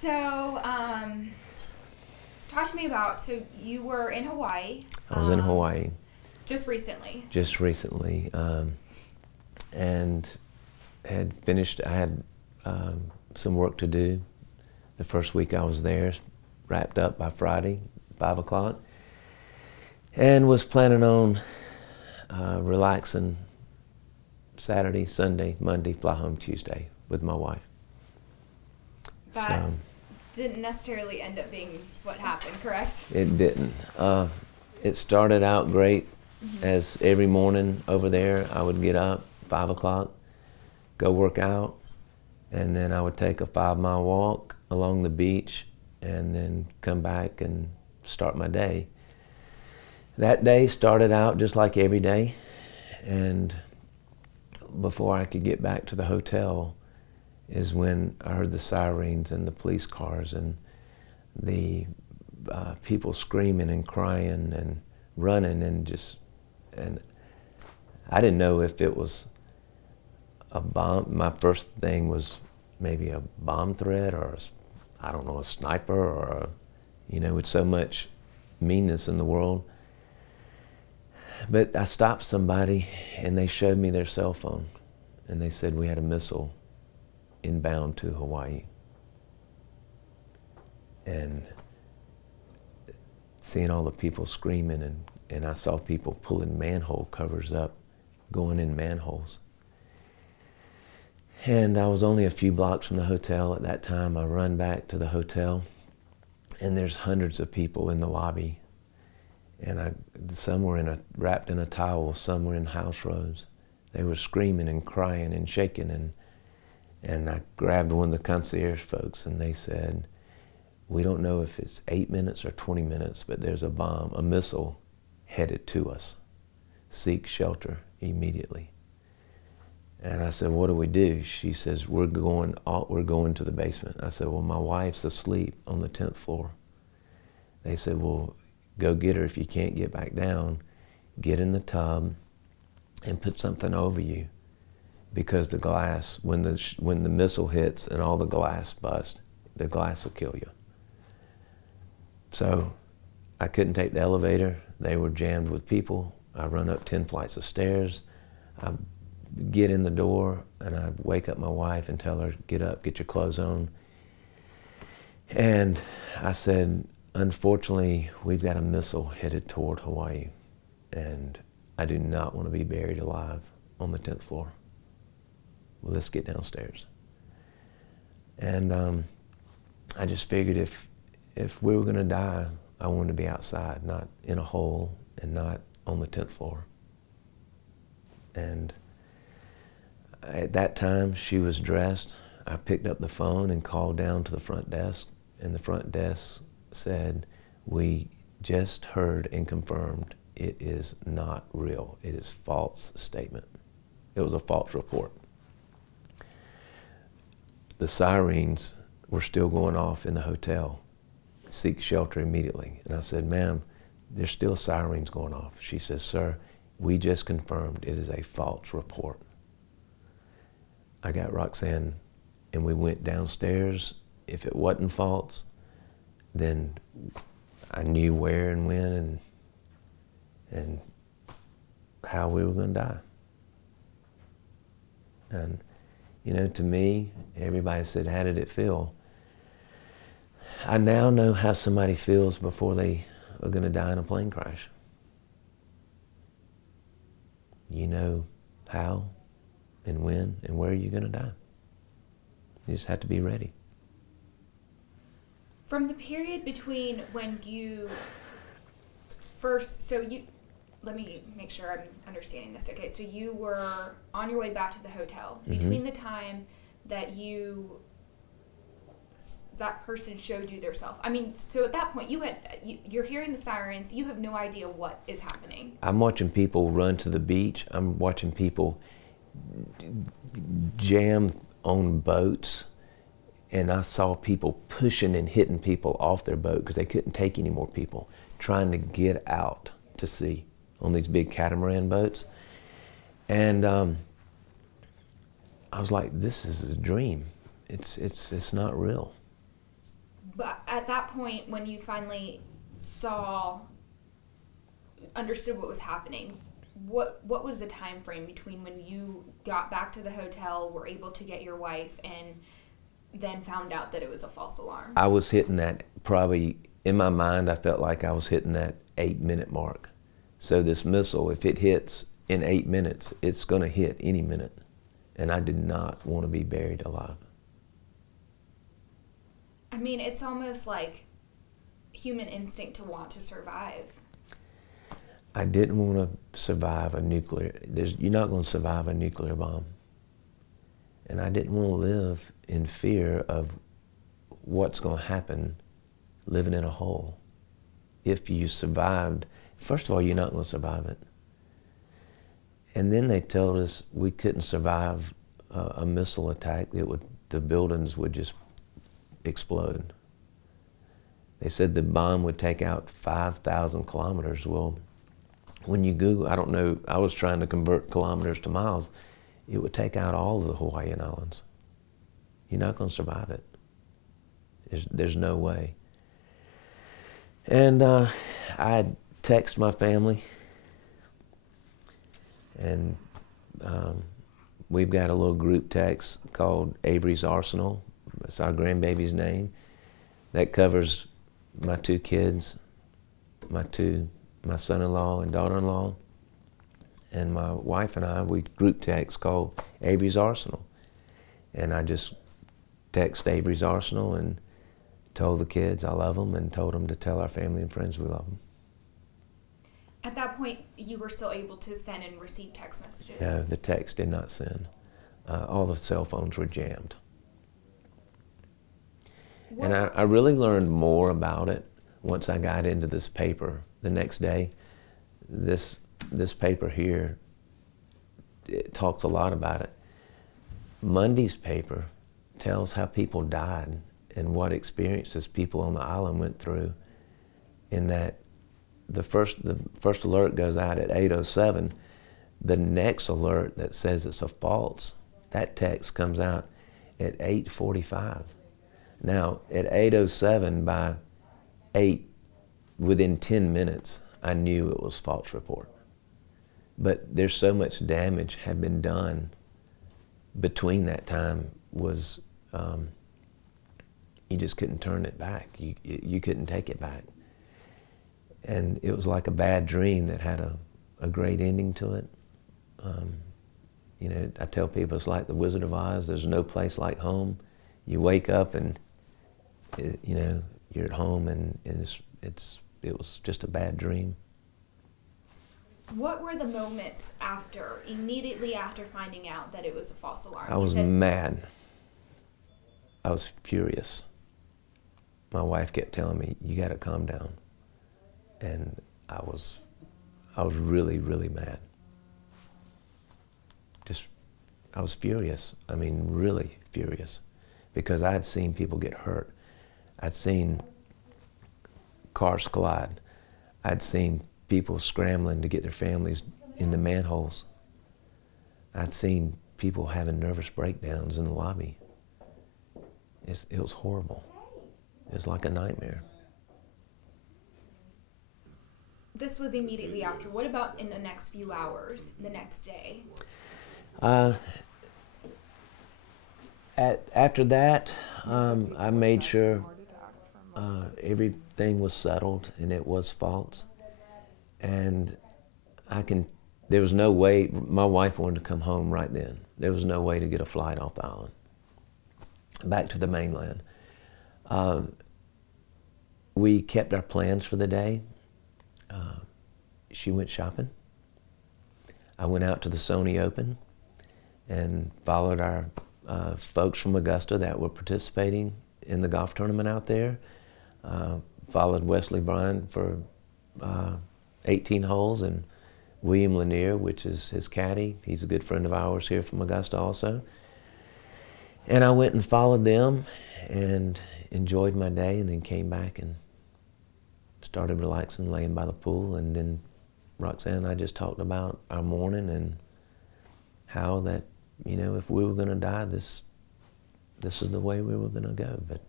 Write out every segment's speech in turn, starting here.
So, talk to me about, so you were in Hawaii. I was in Hawaii Just recently. just recently, and had finished. I had some work to do. The first week I was there, wrapped up by Friday, 5 o'clock, and was planning on relaxing Saturday, Sunday, Monday, fly home Tuesday with my wife. That didn't necessarily end up being what happened, correct? It didn't. It started out great, as every morning over there I would get up 5 o'clock, go work out, and then I would take a 5-mile walk along the beach and then come back and start my day. That day started out just like every day, and before I could get back to the hotel is when I heard the sirens and the police cars and the people screaming and crying and running, and I didn't know if it was a bomb. My first thing was maybe a bomb threat or I don't know, a sniper or with so much meanness in the world. But I stopped somebody and they showed me their cell phone and they said we had a missile inbound to Hawaii. And seeing all the people screaming, and I saw people pulling manhole covers up, going in manholes. And I was only a few blocks from the hotel at that time. I run back to the hotel, and there's hundreds of people in the lobby. And some were wrapped in a towel, some were in house robes. They were screaming and crying and shaking, and I grabbed one of the concierge folks, and they said, "We don't know if it's 8 minutes or 20 minutes, but there's a bomb, a missile headed to us. Seek shelter immediately." And I said, "What do we do?" She says, we're going to the basement." I said, "Well, my wife's asleep on the 10th floor." They said, "Well, go get her. If you can't get back down, get in the tub and put something over you, because the glass, when the missile hits and all the glass busts, the glass will kill you." So I couldn't take the elevator. They were jammed with people. I run up 10 flights of stairs. I get in the door and I wake up my wife and tell her, "Get up, get your clothes on." And I said, "Unfortunately, we've got a missile headed toward Hawaii, and I do not want to be buried alive on the 10th floor. Well, let's get downstairs." And I just figured if we were going to die, I wanted to be outside, not in a hole and not on the 10th floor. And at that time, she was dressed. I picked up the phone and called down to the front desk, and the front desk said, "We just heard and confirmed it is not real. It is false statement." It was a false report. The sirens were still going off in the hotel. "Seek shelter immediately." And I said, "Ma'am, there's still sirens going off." She says, "Sir, we just confirmed it is a false report." I got Roxanne and we went downstairs. If it wasn't false, then I knew where and when and how we were going to die. And to me, everybody said, "How did it feel?" I now know how somebody feels before they are going to die in a plane crash. You know how and when and where you're going to die. You just have to be ready. From the period between when you let me make sure I'm understanding this. Okay, so you were on your way back to the hotel. Between the time that that person showed you their self. I mean, so at that point, you're hearing the sirens. You have no idea what is happening. I'm watching people run to the beach. I'm watching people jam on boats. And I saw people pushing and hitting people off their boat because they couldn't take any more people, trying to get out to sea on these big catamaran boats. And I was like, this is a dream. It's not real. But at that point, when you finally understood what was happening, what was the time frame between when you got back to the hotel, were able to get your wife, and then found out that it was a false alarm? I was hitting that probably, in my mind, I felt like I was hitting that 8-minute mark. So this missile, if it hits in 8 minutes, it's going to hit any minute. And I did not want to be buried alive. I mean, it's almost like human instinct to want to survive. I didn't want to survive a nuclear, you're not going to survive a nuclear bomb. And I didn't want to live in fear of what's going to happen living in a hole. If you survived, first of all, you're not going to survive it. And then they told us we couldn't survive a missile attack. The buildings would just explode. They said the bomb would take out 5,000 kilometers. Well, when you Google, I don't know, I was trying to convert kilometers to miles. It would take out all of the Hawaiian Islands. You're not going to survive it. There's no way. And I text my family, and we've got a little group text called Avery's Arsenal. It's our grandbaby's name. That covers my 2 kids, my son-in-law and daughter-in-law, and my wife and I. We group text called Avery's Arsenal. And I just text Avery's Arsenal and told the kids I love them, and told them to tell our family and friends we love them. At that point, you were still able to send and receive text messages? No, the text did not send. All the cell phones were jammed. What? And I really learned more about it once I got into this paper the next day. This paper here, it talks a lot about it. Monday's paper tells how people died and what experiences people on the island went through, in that the first alert goes out at 8:07. The next alert that says it's a false, that text comes out at 8:45. Now, at 8:07, by 8, within 10 minutes, I knew it was false report. But there's so much damage had been done between that time, was you just couldn't turn it back. You couldn't take it back. And it was like a bad dream that had a great ending to it. You know, I tell people it's like the Wizard of Oz. There's no place like home. You wake up and you know, you're at home, and it was just a bad dream. What were the moments immediately after finding out that it was a false alarm? I was mad. I was furious. My wife kept telling me, "You got to calm down," and I was really, really mad. I was furious. I mean, really furious, because I had seen people get hurt. I'd seen cars collide. I'd seen people scrambling to get their families into manholes. I'd seen people having nervous breakdowns in the lobby. It was horrible. It was like a nightmare. This was immediately after. What about in the next few hours, the next day? After that, I made sure everything was settled and it was false. And there was no way, my wife wanted to come home right then. There was no way to get a flight off the island, back to the mainland. We kept our plans for the day. She went shopping. I went out to the Sony Open and followed our folks from Augusta that were participating in the golf tournament out there. Followed Wesley Bryan for 18 holes, and William Lanier, which is his caddy. He's a good friend of ours here from Augusta also. And I went and followed them and enjoyed my day, and then came back and started relaxing, laying by the pool. And then Roxanne and I just talked about our morning and how that, you know, if we were going to die, this is the way we were going to go. But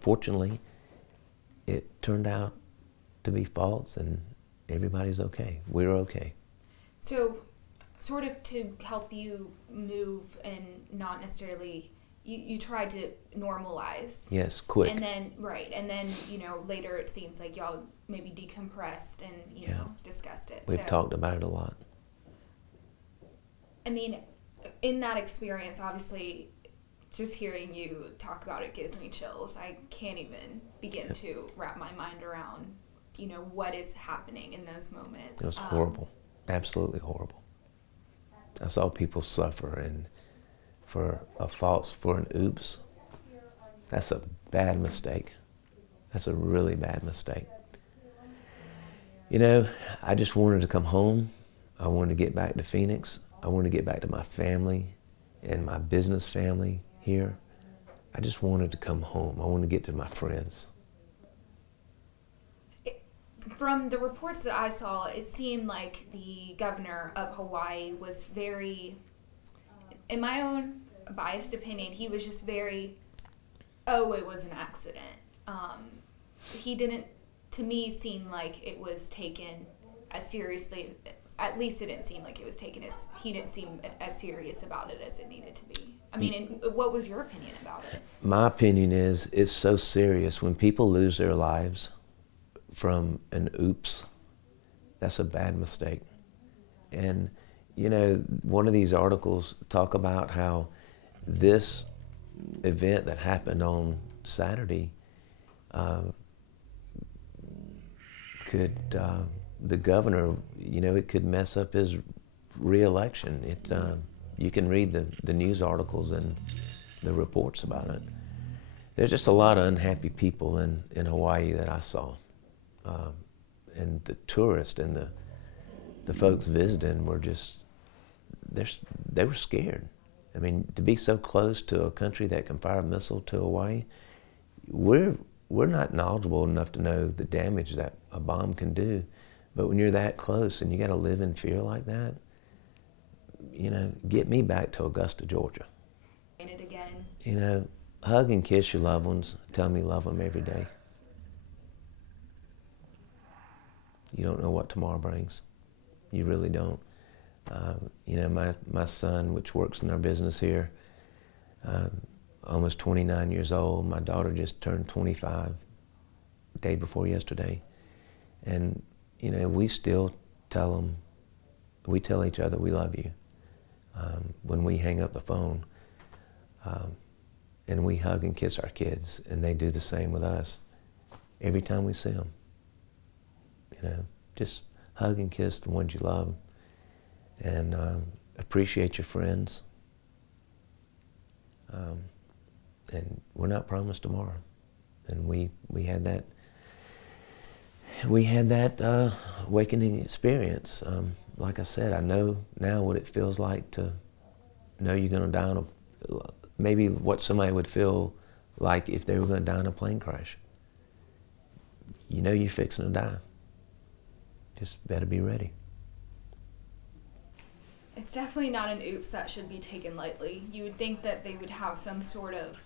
Fortunately, it turned out to be false, and everybody's okay. We're okay. So, sort of to help you move and not necessarily, you tried to normalize. Yes, quick. And then, right, and then, later it seems like y'all maybe decompressed and, discussed it. We've talked about it a lot. I mean, in that experience, obviously, just hearing you talk about it gives me chills. I can't even begin to wrap my mind around, what is happening in those moments. It was horrible, absolutely horrible. I saw people suffer, and for an oops, that's a bad mistake. That's a really bad mistake. I just wanted to come home. I wanted to get back to Phoenix. I wanted to get back to my family and my business family here. I just wanted to come home. I wanted to get to my friends. From the reports that I saw, it seemed like the governor of Hawaii was very, in my own biased opinion, he was just very, it was an accident. He didn't, to me, seem like it was taken as seriously. At least it didn't seem like it was taken as, he didn't seem as serious about it as it needed to be. I mean, what was your opinion about it? My opinion is it's so serious. When people lose their lives from an oops, that's a bad mistake. And, one of these articles talk about how this event that happened on Saturday the governor, it could mess up his re-election. You can read the news articles and the reports about it. There's just a lot of unhappy people in Hawaii that I saw. And the tourists and the folks visiting were just, they were scared. I mean, to be so close to a country that can fire a missile to Hawaii, we're not knowledgeable enough to know the damage that a bomb can do. But when you're that close and you got to live in fear like that, get me back to Augusta, Georgia. It again. Hug and kiss your loved ones. Tell them you love them every day. You don't know what tomorrow brings. You really don't. My son, which works in our business here, almost 29 years old. My daughter just turned 25 the day before yesterday. And, we still we tell each other we love you when we hang up the phone. And we hug and kiss our kids, and they do the same with us every time we see them. Just hug and kiss the ones you love, and appreciate your friends. And we're not promised tomorrow. And we had that awakening experience. Like I said, I know now what it feels like to know you're going to die maybe what somebody would feel like if they were going to die in a plane crash. You're fixing to die. Just better be ready. It's definitely not an oops that should be taken lightly. You would think that they would have some sort of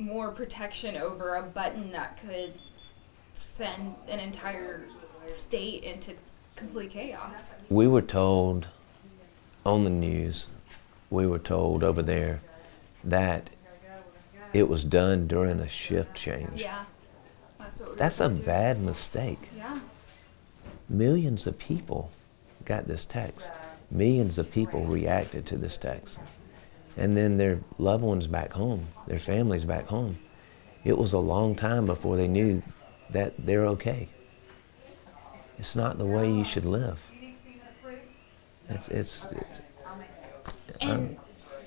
more protection over a button that could send an entire state into complete chaos. We were told on the news, we were told over there that it was done during a shift change. Yeah. That's a bad mistake. Yeah. Millions of people got this text. Millions of people reacted to this text. And then their loved ones back home, their families back home. It was a long time before they knew that they're okay. It's not the way you should live. And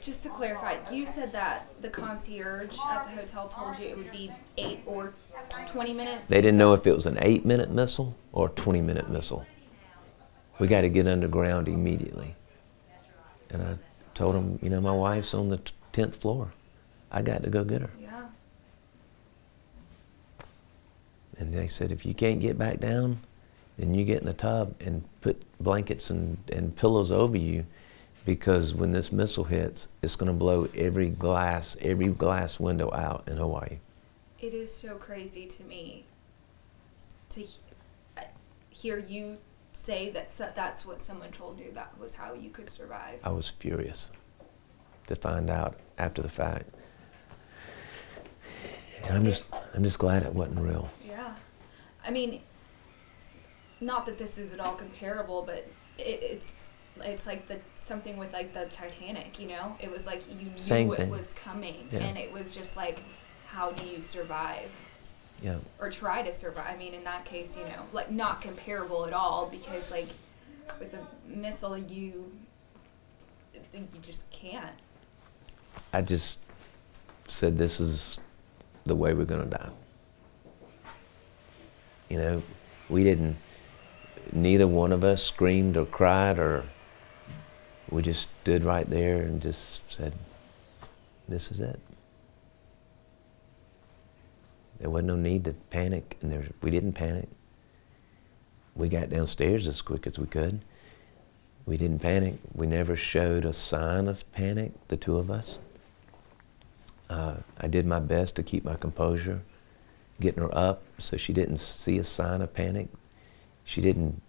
just to clarify, you said that the concierge at the hotel told you it would be 8 or 20 minutes? They didn't know if it was an 8-minute missile or a 20-minute missile. We got to get underground immediately. And I told them, my wife's on the 10th floor. I got to go get her. Yeah. And they said, if you can't get back down, then you get in the tub and put blankets and pillows over you, because when this missile hits, it's going to blow every glass window out in Hawaii. It is so crazy to me to hear you say that that's what someone told you that was how you could survive. I was furious to find out after the fact. And I'm just glad it wasn't real. Yeah. I mean, not that this is at all comparable, but it's like something with like the Titanic, you know? It was like you knew Same it thing. was coming, Yeah. and it was just like, how do you survive? Yeah. Or try to survive. I mean, in that case, you know, like not comparable at all, because like with a missile, you just can't. I just said, this is the way we're going to die. You know, neither one of us screamed or cried, or we just stood right there and just said, this is it. There wasn't no need to panic, and we didn't panic. We got downstairs as quick as we could. We didn't panic. We never showed a sign of panic, the two of us. I did my best to keep my composure, getting her up so she didn't see a sign of panic. She didn't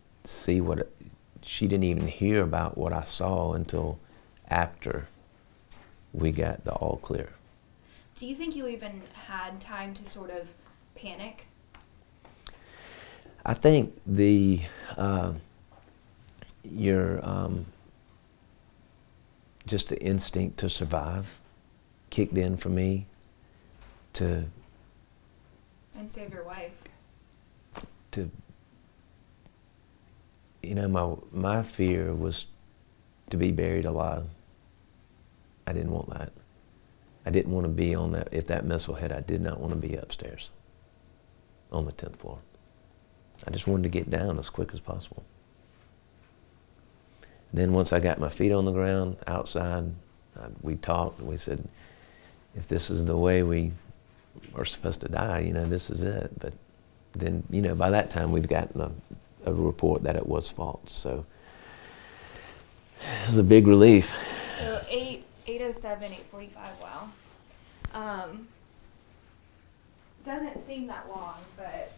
even hear about what I saw until after we got the all clear. Do you think you even had time to sort of panic? I think just the instinct to survive kicked in for me And save your wife. You know, my fear was to be buried alive. I didn't want that. I didn't want to be on that. If that missile hit, I did not want to be upstairs on the 10th floor. I just wanted to get down as quick as possible. Then once I got my feet on the ground outside, we talked and we said, if this is the way we are supposed to die, you know, this is it. But then, you know, by that time we'd gotten a report that it was false. So it was a big relief. So 8:07, 8:45, wow. Doesn't seem that long, but